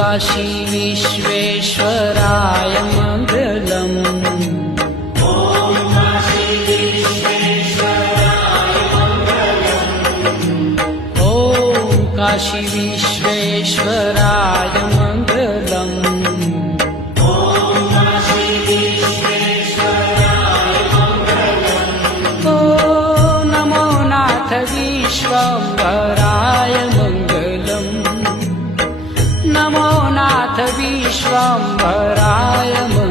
काशी विश्वेश्वराय मङ्गलम्। काशी विश्वेश्वराय मङ्गलम्। ॐ नमो नाथ विश्वम्भराय मङ्गलम्। नमो नाथ विश्वम्भराय मङ्गलम्।